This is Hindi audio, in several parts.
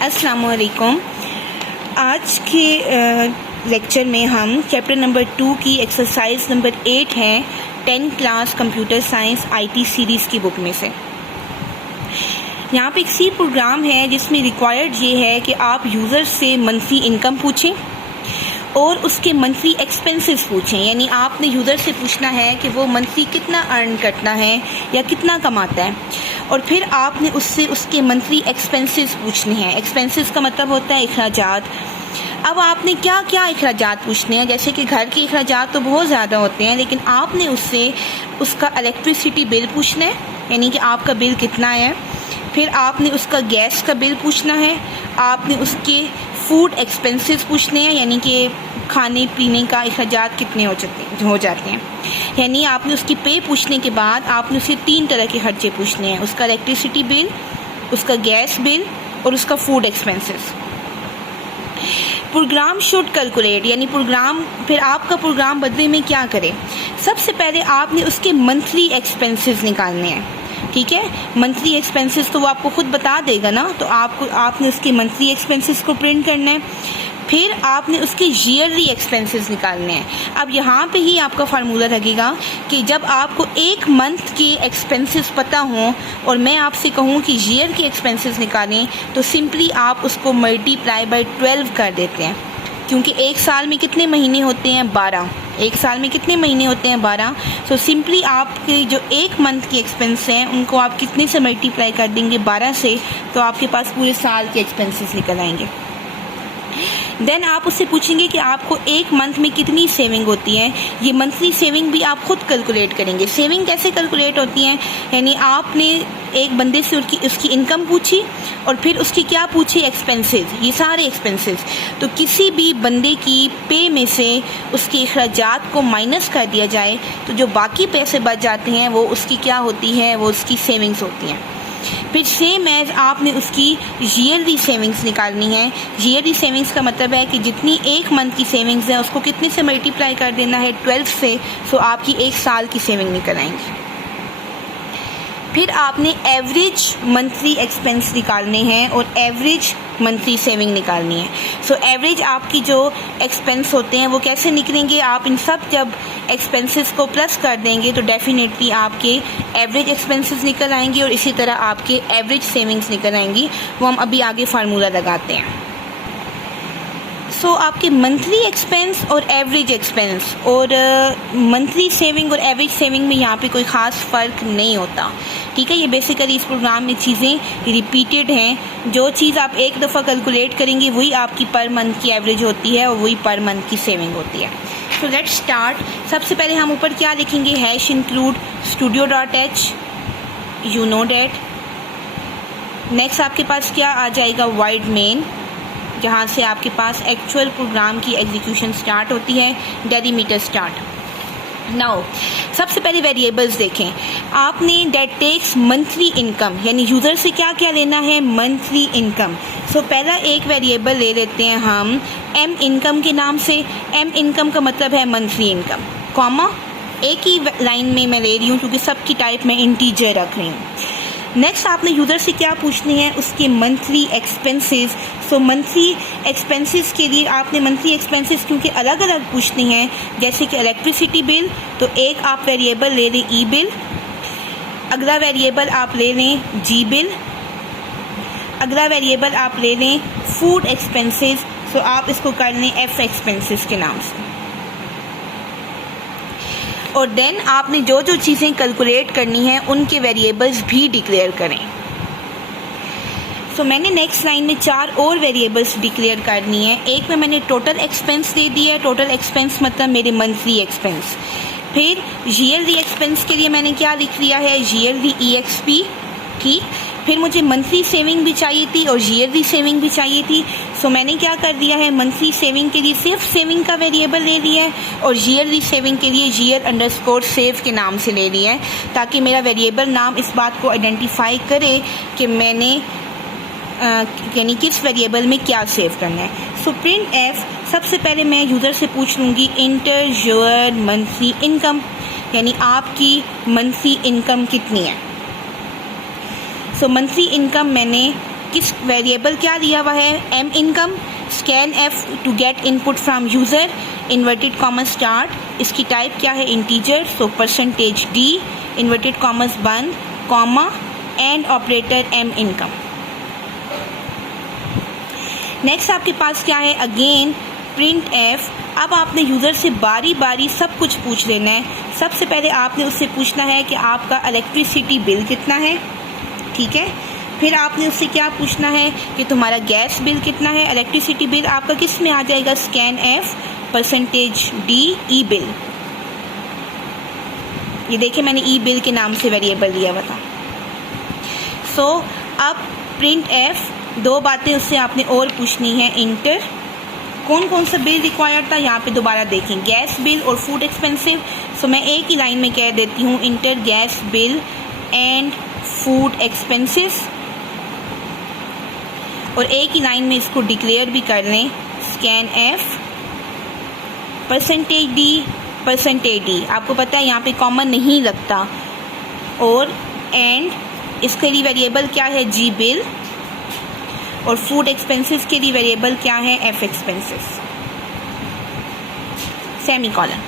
अस्सलाम वालेकुम। आज के लेक्चर में हम चैप्टर नंबर 2 की एक्सरसाइज नंबर 8 है 10th class computer science IT series की बुक में से। यहाँ पे एक सी प्रोग्राम है जिसमें रिक्वायर्ड ये है कि आप यूज़र से मंथली इनकम पूछें और उसके मंथली एक्सपेंसेस पूछें। यानी आपने यूज़र से पूछना है कि वो मंथली कितना अर्न करता है या कितना कमाता है, और फिर आपने उससे उसके मंथली एक्सपेंसेस पूछने हैं। एक्सपेंसेस का मतलब होता है अखराजात। अब आपने क्या क्या अखराजात पूछने हैं, जैसे कि घर के अखराजात तो बहुत ज़्यादा होते हैं, लेकिन आपने उससे उसका इलेक्ट्रिसिटी बिल पूछना है, यानी कि आपका बिल कितना है। फिर आपने उसका गैस का बिल पूछना है। आपने उसके फूड एक्सपेंसेस पूछने हैं, यानी कि खाने पीने का अखराजात कितने हो जाते हैं। यानी आपने उसकी पे पूछने के बाद आपने उसे 3 तरह के खर्चे पूछने हैं, उसका इलेक्ट्रिसिटी बिल, उसका गैस बिल और उसका food expenses. Programme should calculate, यानी प्रोग्राम फिर आपका प्रोग्राम बदले में क्या करे। सबसे पहले आपने उसके मंथली एक्सपेंसेस निकालने हैं। ठीक है, मंथली एक्सपेंसेस तो वो आपको खुद बता देगा ना, तो आपने उसके मंथली एक्सपेंसेस को प्रिंट करना है। फिर आपने उसके ईयरली एक्सपेंसेस निकालने हैं। अब यहाँ पे ही आपका फार्मूला लगेगा कि जब आपको एक मंथ के एक्सपेंसेस पता हों और मैं आपसे कहूँ कि ईयर के एक्सपेंसेस निकालें, तो सिंपली आप उसको मल्टीप्लाई बाय 12 कर देते हैं, क्योंकि एक साल में कितने महीने होते हैं 12। एक साल में कितने महीने होते हैं 12। सो सिंपली आपके जो एक मंथ के एक्सपेंस हैं उनको आप कितने से मल्टीप्लाई कर देंगे 12 से, तो आपके पास पूरे साल के एक्सपेंसेस निकल आएंगे। देन आप उससे पूछेंगे कि आपको एक मंथ में कितनी सेविंग होती है। ये मंथली सेविंग भी आप खुद कैलकुलेट करेंगे। सेविंग कैसे कैलकुलेट होती है, यानी आपने एक बंदे से उसकी इनकम पूछी और फिर उसकी क्या पूछी, एक्सपेंसेस, ये सारे एक्सपेंसेस। तो किसी भी बंदे की पे में से उसके अखराजात को माइनस कर दिया जाए, तो जो बाकी पैसे बच जाते हैं वो उसकी क्या होती है, वो उसकी सेविंग्स होती हैं। फिर सेम एज आपने उसकी ईयरली सेविंग्स निकालनी है। ईयरली सेविंग्स का मतलब है कि जितनी एक मंथ की सेविंग्स है उसको कितने से मल्टीप्लाई कर देना है 12 से, सो आपकी एक साल की सेविंग निकल आएंगी। फिर आपने एवरेज मंथली एक्सपेंस निकालने हैं और एवरेज मंथली सेविंग निकालनी है। सो एवरेज आपकी जो एक्सपेंस होते हैं वो कैसे निकलेंगे, आप इन सब जब एक्सपेंसेस को प्लस कर देंगे तो डेफिनेटली आपके एवरेज एक्सपेंसेस निकल आएंगे और इसी तरह आपके एवरेज सेविंग्स निकल आएंगी। वो हम अभी आगे फार्मूला लगाते हैं। सो आपके मंथली एक्सपेंस और एवरेज एक्सपेंस और मंथली सेविंग और एवरेज सेविंग में यहाँ पे कोई ख़ास फ़र्क नहीं होता। ठीक है, ये बेसिकली इस प्रोग्राम में चीज़ें रिपीटेड हैं। जो चीज़ आप एक दफ़ा कैलकुलेट करेंगे वही आपकी पर मंथ की एवरेज होती है और वही पर मंथ की सेविंग होती है। So let's start. सबसे पहले हम ऊपर क्या लिखेंगे, hash include studio.h, you know that. Next आपके पास क्या आ जाएगा, वाइड मेन, जहाँ से आपके पास एक्चुअल प्रोग्राम की एग्जीक्यूशन स्टार्ट होती है, डेलीमीटर स्टार्ट। नाउ सबसे पहले वेरिएबल्स देखें। आपने डेट टेक्स मंथली इनकम, यानी यूज़र से क्या क्या लेना है, मंथली इनकम। सो पहला एक वेरिएबल ले लेते हैं हम एम इनकम के नाम से। एम इनकम का मतलब है मंथली इनकम, कॉमा एक ही लाइन में मैं ले रही हूँ क्योंकि सबकी टाइप में इंटीजर रख रही हूँ। नेक्स्ट आपने यूज़र से क्या पूछने हैं, उसके मंथली एक्सपेंसेस। सो मंथली एक्सपेंसेस के लिए आपने मंथली एक्सपेंसेस क्योंकि अलग अलग पूछने हैं, जैसे कि इलेक्ट्रिसिटी बिल, तो एक आप वेरिएबल ले लें ई बिल, अगला वेरिएबल आप ले लें जी बिल, अगला वेरिएबल आप ले लें फूड एक्सपेंसेस। सो आप इसको कर लें एफ एक्सपेंसेस के नाम से। और देन आपने जो जो चीज़ें कैलकुलेट करनी हैं उनके वेरिएबल्स भी डिक्लेयर करें। सो मैंने नेक्स्ट लाइन में 4 और वेरिएबल्स डिक्लेयर करनी है। एक में मैंने टोटल एक्सपेंस दे दिया है, टोटल एक्सपेंस मतलब मेरे मंथली एक्सपेंस। फिर ईयरली एक्सपेंस के लिए मैंने क्या लिख लिया है, ईयरली EXP। ठीक, फिर मुझे मंथली सेविंग भी चाहिए थी और ईयरली सेविंग भी चाहिए थी। सो मैंने क्या कर दिया है, मंथली सेविंग के लिए सिर्फ सेविंग का वेरिएबल ले लिया है और ईयरली सेविंग के लिए year_save के नाम से ले लिया है, ताकि मेरा वेरिएबल नाम इस बात को आइडेंटिफाई करे कि मैंने यानी किस वेरिएबल में क्या सेव करना है। सो प्रिंट एफ, सबसे पहले मैं यूज़र से पूछ लूँगी इंटर योर मंथली इनकम, यानी आपकी मंथली इनकम कितनी है। सो मंथली इनकम मैंने किस वेरिएबल क्या दिया हुआ है, M income, scanf to get input from user, inverted commas start, इसकी टाइप क्या है, integer, so percentage d, inverted commas बंद, comma, and operator m income. Next आपके पास क्या है, अगेन प्रिंट एफ। अब आपने यूज़र से बारी बारी सब कुछ पूछ लेना है। सबसे पहले आपने उससे पूछना है कि आपका इलेक्ट्रिसिटी बिल कितना है, ठीक है। फिर आपने उससे क्या पूछना है कि तुम्हारा गैस बिल कितना है। इलेक्ट्रिसिटी बिल आपका किस में आ जाएगा, स्कैन एफ, परसेंटेज डी, ई बिल। ये देखिए मैंने ई बिल के नाम से वेरिएबल दिया हुआ था। सो अब प्रिंट एफ, दो बातें उससे आपने और पूछनी है, इंटर कौन कौन सा बिल रिक्वायर्ड था, यहाँ पे दोबारा देखें, गैस बिल और फूड एक्सपेंसिव। सो मैं एक ही लाइन में कह देती हूँ, inter gas bill and food expenses, और एक ही लाइन में इसको डिक्लेयर भी कर लें, स्कैन एफ, परसेंटेज डी। आपको पता है यहाँ पे कॉमन नहीं लगता, और एंड इसके लिए वेरिएबल क्या है, जी बिल, और फूड एक्सपेंसेस के लिए वेरिएबल क्या है, एफ एक्सपेंसेस, सेमीकोलन।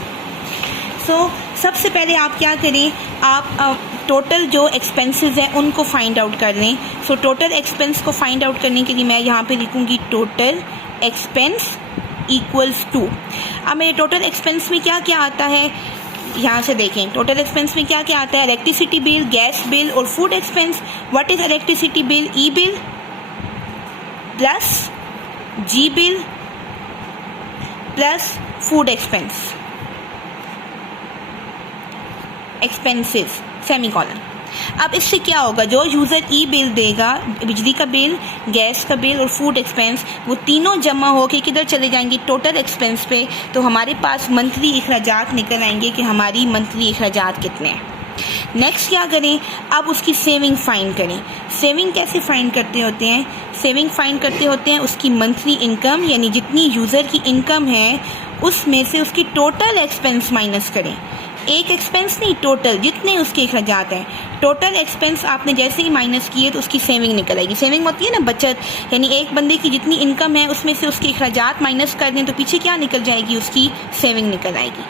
सो सबसे पहले आप क्या करें, आप टोटल जो एक्सपेंसेस हैं उनको फाइंड आउट कर लें। सो टोटल एक्सपेंस को फाइंड आउट करने के लिए मैं यहाँ पे लिखूँगी टोटल एक्सपेंस इक्वल्स टू। अब मेरे टोटल एक्सपेंस में क्या क्या आता है, यहाँ से देखें, टोटल एक्सपेंस में क्या क्या आता है, इलेक्ट्रिसिटी बिल, गैस बिल और food expense. What is electricity bill, E bill plus G bill plus food expenses, semicolon. अब इससे क्या होगा, जो यूज़र ई बिल देगा, बिजली का बिल, गैस का बिल और फूड एक्सपेंस, वो तीनों जमा होकर किधर चले जाएंगे, टोटल एक्सपेंस पे। तो हमारे पास मंथली अखराजात निकल आएंगे कि हमारी मंथली अखराजात कितने हैं। नेक्स्ट क्या करें, अब उसकी सेविंग फाइंड करें। सेविंग कैसे फाइंड करते होते हैं, सेविंग फाइंड करते होते हैं उसकी मंथली इनकम, यानी जितनी यूज़र की इनकम है उसमें से उसकी टोटल एक्सपेंस माइनस करें। एक एक्सपेंस नहीं, टोटल जितने उसके अखराजात हैं, टोटल एक्सपेंस आपने जैसे ही माइनस किए तो उसकी सेविंग निकल आएगी। सेविंग होती है ना बचत, यानी एक बंदे की जितनी इनकम है उसमें से उसके अखराजात माइनस कर दें तो पीछे क्या निकल जाएगी, उसकी सेविंग निकल आएगी।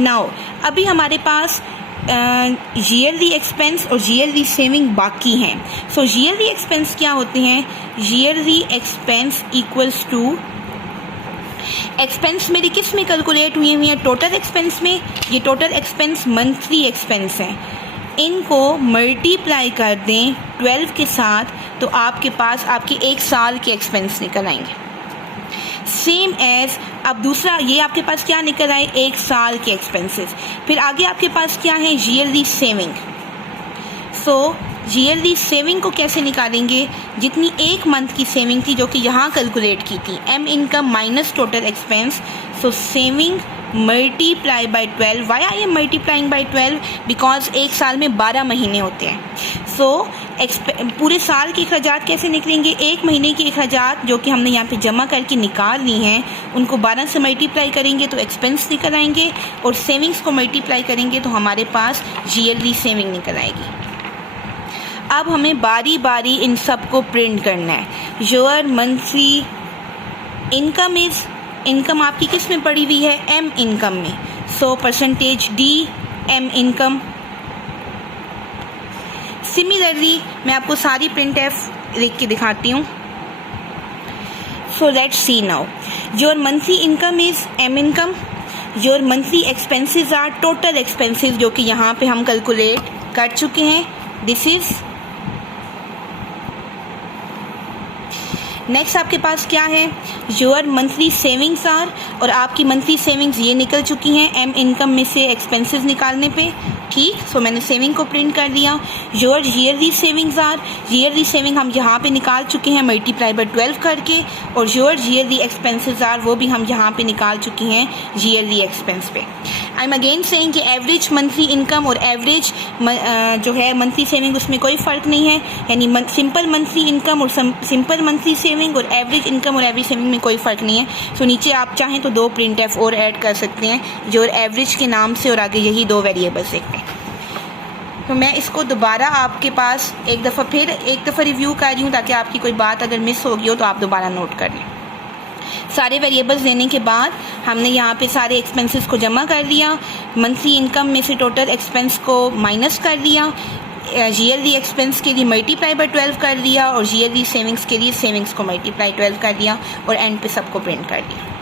नाउ अभी हमारे पास ईयरली एक्सपेंस और ईयरली सेविंग बाकी हैं। सो ईयरली एक्सपेंस क्या होते हैं, yearly expense equals to, expense मेरी किस में कैलकुलेट हुई है, टोटल एक्सपेंस में। ये टोटल एक्सपेंस मंथली एक्सपेंस हैं, इनको मल्टीप्लाई कर दें 12 के साथ तो आपके पास आपके एक साल के एक्सपेंस निकल आएंगे। सेम एज अब दूसरा, ये आपके पास क्या निकल आए, एक साल के एक्सपेंसेस। फिर आगे आपके पास क्या है, ईयरली सेविंग। सो ईयरली सेविंग को कैसे निकालेंगे, जितनी एक मंथ की सेविंग थी जो कि यहाँ कैलकुलेट की थी, M income minus total expense. So saving multiply by 12। Why I am multiplying by 12, because एक साल में 12 महीने होते हैं। सो पूरे साल के अखराजात कैसे निकलेंगे, एक महीने के अखराजात जो कि हमने यहाँ पे जमा करके निकाल ली हैं उनको 12 से मल्टीप्लाई करेंगे तो एक्सपेंस निकल आएंगे, और सेविंग्स को मल्टीप्लाई करेंगे तो हमारे पास ईयरली सेविंग निकल आएगी। अब हमें बारी बारी इन सब को प्रिंट करना है। Your monthly income is, income आपकी किस में पड़ी हुई है, एम इनकम में। So percentage D, M income. Similarly मैं आपको सारी प्रिंट एफ लिख के दिखाती हूँ। So let's see now, your monthly income is M income, your monthly expenses are total expenses जो कि यहाँ पे हम कैलकुलेट कर चुके हैं, दिस इज़। नेक्स्ट आपके पास क्या है, योर मंथली सेविंग्स आर, और आपकी मंथली सेविंग्स ये निकल चुकी हैं एम इनकम में से एक्सपेंसेस निकालने पे, ठीक। सो मैंने सेविंग को प्रिंट कर दिया। Your yearly savings are, yearly saving हम यहाँ पे निकाल चुके हैं मल्टीप्लाई बाय 12 करके, और योर ईयरली एक्सपेंसेस आर वो भी हम यहाँ पे निकाल चुके हैं ईयरली एक्सपेंस पे। आई एम अगेन सेइंग कि एवरेज मंथली इनकम और एवरेज जो है मंथली सेविंग उसमें कोई फ़र्क नहीं है, यानी सिंपल मंथली इनकम और सिंपल मंथली सेविंग और एवरेज इनकम और एवरेज सेविंग में कोई फ़र्क नहीं है। सो नीचे आप चाहें तो 2 प्रिंट एफ और ऐड कर सकते हैं जो एवरेज के नाम से, और आगे यही 2 वेरिएबल्स देखते हैं। तो मैं इसको दोबारा आपके पास एक दफ़ा रिव्यू कर रही हूँ, ताकि आपकी कोई बात अगर मिस होगी हो तो आप दोबारा नोट कर लें। सारे वेरिएबल्स देने के बाद हमने यहाँ पे सारे एक्सपेंसेस को जमा कर लिया, मंथली इनकम में से टोटल एक्सपेंस को माइनस कर लिया, ईयरली एक्सपेंस के लिए मल्टीप्लाई बाय 12 कर लिया और ईयरली सेविंग्स के लिए सेविंग्स को मल्टीप्लाई 12 कर लिया और एंड पे सबको प्रिंट कर दिया।